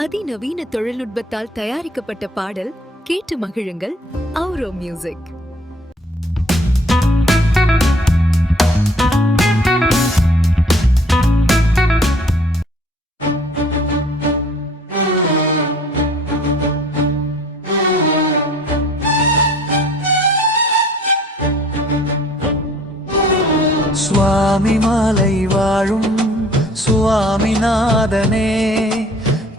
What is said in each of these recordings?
அதிநவீன தொழில்நுட்பத்தால் தயாரிக்கப்பட்ட பாடல் கேட்டு மகிழுங்கள். அவுரோ மியூசிக். சுவாமி மாலை வாழும் சுவாமிநாதனே,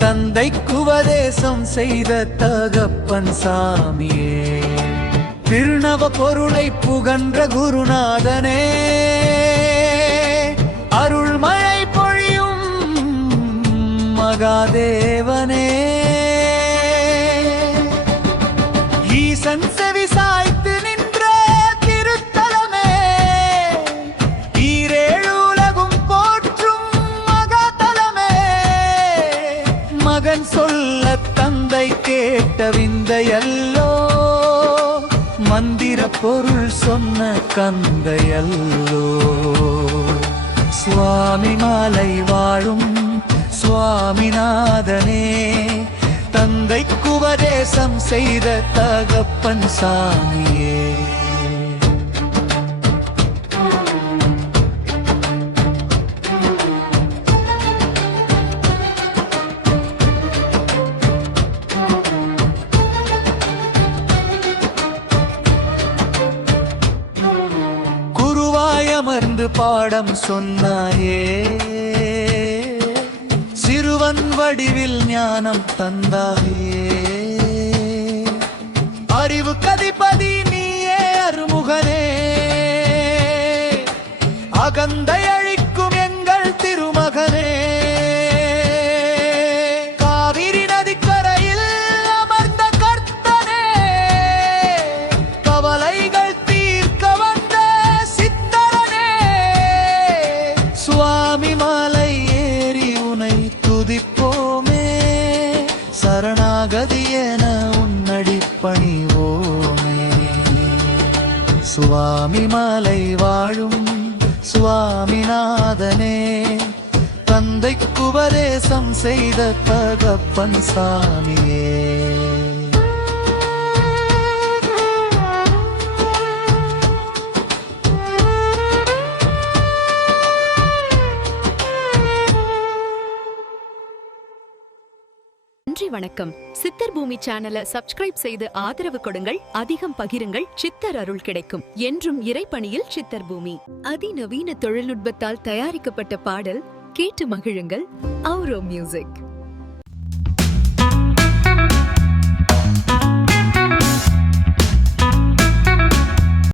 தந்தைக்கு உபதேசம் செய்த தகப்பன் சாமியே, திருநவ பொருளை புகன்ற குருநாதனே, அருள்மழை பொழியும் மகாதேவனே, ஈசன் செவி சாய்த்து நின்ற திருத்தலமே, ஈரேழு உலகும் போற்றும் மகாதலமே, மகன் சொல்ல தந்தை கேட்ட விந்தையல்லோ, மந்திர பொருள் சொன்ன கந்தையல்லோ, சுவாமி மாலை வாழும் சுவாமிநாதனே, தந்தைக்கு உபதேசம் செய்த தகப்பன் சாமியே. குருவாயமர்ந்து பாடம் சொன்னாயே, சிறுவன் வடிவில் ஞானம் தந்தாயே, அறிவு கதிபதி நீயே அருமுகனே, அகந்தை அழிக்கும் எங்கள் திருமகனே, காவிரி நதிக்கரையில் அமர்ந்த கர்த்தனே, கவலைகள் தீர்க்க வந்த சித்தரனே, சுவாமி மாலை ஏறி உனை துதிப்போமே, சரணாகதி என உன்னடி பணிவோமே, சுவாமி மாலை வாழும் சுவாமிநாதனே, தந்தைக்கு உபதேசம் செய்த தகப்பன் சாமியே. நன்றி, வணக்கம். சித்தர் பூமி சேனலை சப்ஸ்கிரைப் செய்து ஆதரவு கொடுங்கள். அதிகம் பகிருங்கள். சித்தர் அருள் கிடைக்கும். என்றும் இறைப்பணியில் சித்தர் பூமி. அதிநவீன தொழில்நுட்பத்தால் தயாரிக்கப்பட்ட பாடல் கேட்டு மகிழுங்கள். அவுரோ மியூசிக்.